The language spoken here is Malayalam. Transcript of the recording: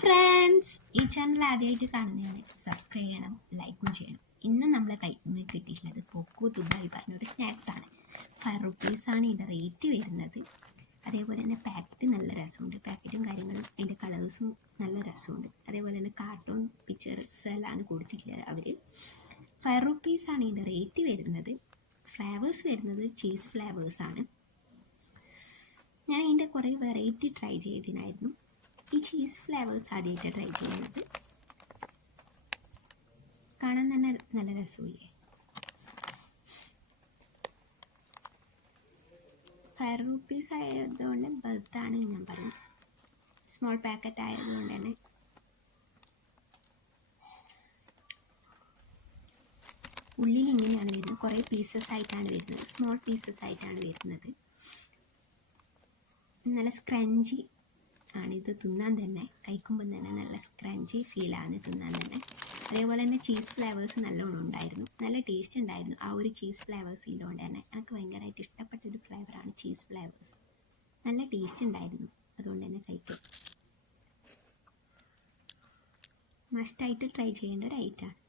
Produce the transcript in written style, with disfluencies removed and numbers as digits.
ഫ്രണ്ട്സ്, ഈ ചാനൽ ആദ്യമായിട്ട് കാണുന്നതാണ്. സബ്സ്ക്രൈബ് ചെയ്യണം, ലൈക്കും ചെയ്യണം. ഇന്ന് നമ്മളെ കൈക്കുമ്പോൾ കിട്ടിയിട്ടുള്ളത് കൊക്കോ ദുബായ് പറഞ്ഞൊരു സ്നാക്സാണ്. 5 റുപ്പീസാണ് ഇതിൻ്റെ റേറ്റ് വരുന്നത്. അതേപോലെ തന്നെ പാക്കറ്റ് നല്ല രസമുണ്ട്. പാക്കറ്റും കാര്യങ്ങളും അതിൻ്റെ കളേഴ്സും നല്ല രസമുണ്ട്. അതേപോലെ തന്നെ കാർട്ടൂൺ പിക്ചേഴ്സ് എല്ലാം കൊടുത്തിട്ടുള്ളത് അവർ. 5 റുപ്പീസാണ് ഇതിൻ്റെ റേറ്റ് വരുന്നത്. ഫ്ലേവേഴ്സ് വരുന്നത് ചീസ് ഫ്ലേവേഴ്സാണ്. ഞാൻ ഇതിൻ്റെ കുറേ വെറൈറ്റി ട്രൈ ചെയ്തിട്ടുണ്ടായിരുന്നു. ഈ ചീസ് ഫ്ലേവേഴ്സ് ആദ്യമായിട്ട് ട്രൈ ചെയ്യുന്നത്. കാണാൻ തന്നെ നല്ല രസമില്ലേ. 5 റുപ്പീസ് ആയതുകൊണ്ട് ബർത്താണ് ഞാൻ പറയും. സ്മോൾ പാക്കറ്റ് ആയതുകൊണ്ട് തന്നെ ഉള്ളിൽ ഇങ്ങനെയാണ് വരുന്നത്. കുറേ പീസസ് ആയിട്ടാണ് വരുന്നത്. സ്മോൾ പീസസ് ആയിട്ടാണ് വരുന്നത്. നല്ല സ്ക്രഞ്ചി ആണിത് തിന്നാൻ തന്നെ. കഴിക്കുമ്പോൾ തന്നെ നല്ല സ്ക്രഞ്ചി ഫീലാണ് തിന്നാൻ തന്നെ. അതേപോലെ തന്നെ ചീസ് ഫ്ലേവേഴ്സ് നല്ലോണം ഉണ്ടായിരുന്നു. നല്ല ടേസ്റ്റ് ഉണ്ടായിരുന്നു. ആ ഒരു ചീസ് ഫ്ലേവേഴ്സ് ഇതുകൊണ്ട് തന്നെ എനിക്ക് ഭയങ്കരമായിട്ട് ഇഷ്ടപ്പെട്ടൊരു ഫ്ലേവറാണ് ചീസ് ഫ്ലേവേഴ്സ്. നല്ല ടേസ്റ്റ് ഉണ്ടായിരുന്നു. അതുകൊണ്ട് തന്നെ കഴിക്കും. മസ്റ്റായിട്ട് ട്രൈ ചെയ്യേണ്ട ഒരു ഐറ്റമാണ്.